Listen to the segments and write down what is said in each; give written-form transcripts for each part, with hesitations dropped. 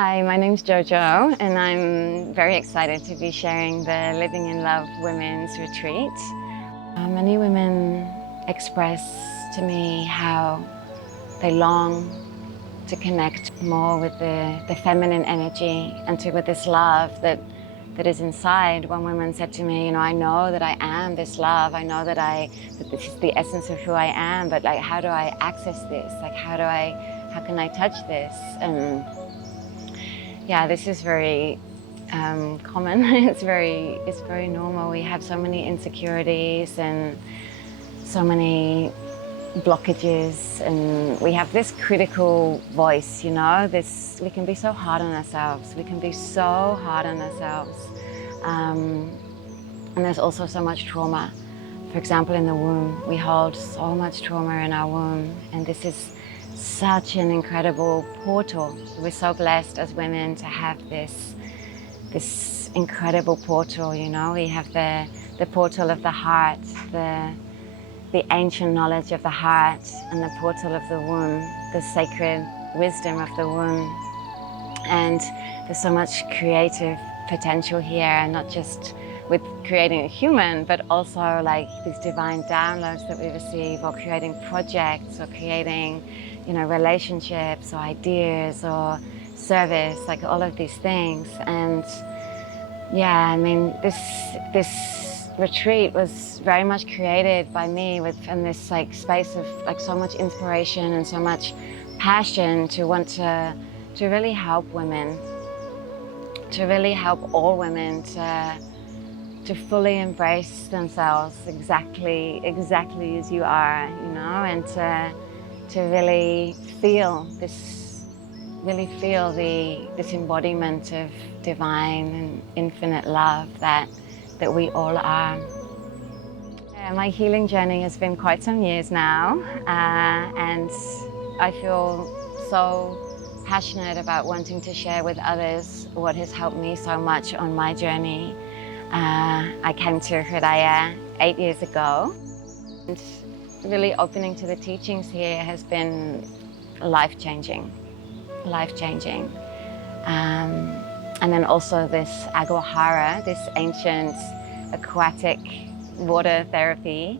Hi, my name's Jojo, and I'm very excited to be sharing the Living in Love Women's Retreat. Many women express to me how they long to connect more with the feminine energy and with this love that is inside. One woman said to me, I know that I am this love. I know that this is the essence of who I am, but like, how do I access this? Like, how can I touch this? And yeah, this is very common. It's very normal. We have so many insecurities and so many blockages, and we have this critical voice, we can be so hard on ourselves. And there's also so much trauma. For example, in the womb, we hold so much trauma in our womb, and this is such an incredible portal. We're so blessed as women to have this incredible portal. We have the portal of the heart, the ancient knowledge of the heart, and the portal of the womb, the sacred wisdom of the womb. And there's so much creative potential here, not just with creating a human, but also like these divine downloads that we receive, or creating projects, or creating, relationships, or ideas, or service, like all of these things. And yeah, I mean, this retreat was very much created by me in this like space of like so much inspiration and so much passion to want to really help women, to really help all women to fully embrace themselves exactly as you are, and to really feel this embodiment of divine and infinite love that we all are. Yeah, my healing journey has been quite some years now, and I feel so passionate about wanting to share with others what has helped me so much on my journey. I came to Hridaya 8 years ago, and really opening to the teachings here has been life-changing. And then also this aguahara, this ancient aquatic water therapy,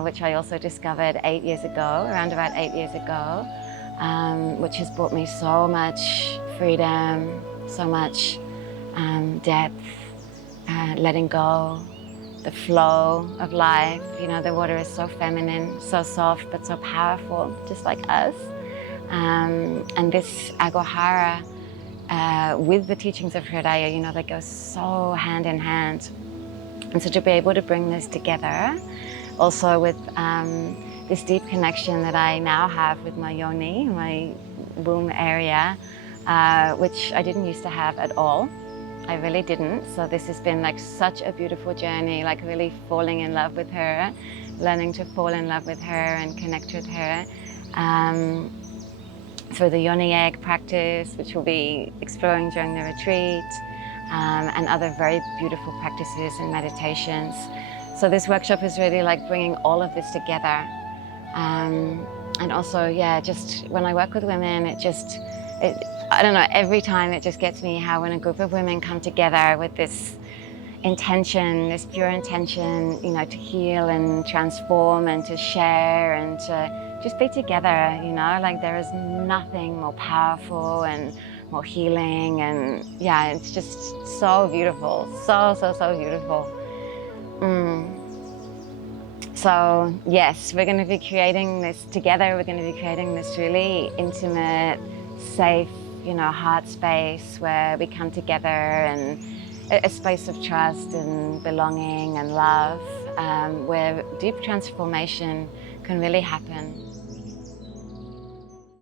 which I also discovered around about 8 years ago, which has brought me so much freedom, so much depth, letting go, the flow of life. The water is so feminine, so soft, but so powerful, just like us. And this aguahara, with the teachings of Hridaya, they go so hand in hand. And so to be able to bring this together, also with this deep connection that I now have with my yoni, my womb area, which I didn't used to have at all. I really didn't. So this has been like such a beautiful journey, like really falling in love with her, learning to fall in love with her and connect with her. Through the yoni egg practice, which we'll be exploring during the retreat, and other very beautiful practices and meditations. So this workshop is really like bringing all of this together. And also, yeah, just when I work with women, I don't know, every time it just gets me how when a group of women come together with this intention, this pure intention, to heal and transform and to share and to just be together, like there is nothing more powerful and more healing. And yeah, it's just so beautiful, so beautiful. So yes, we're going to be creating this together. We're going to be creating this really intimate, safe, heart space where we come together, and a space of trust and belonging and love, where deep transformation can really happen.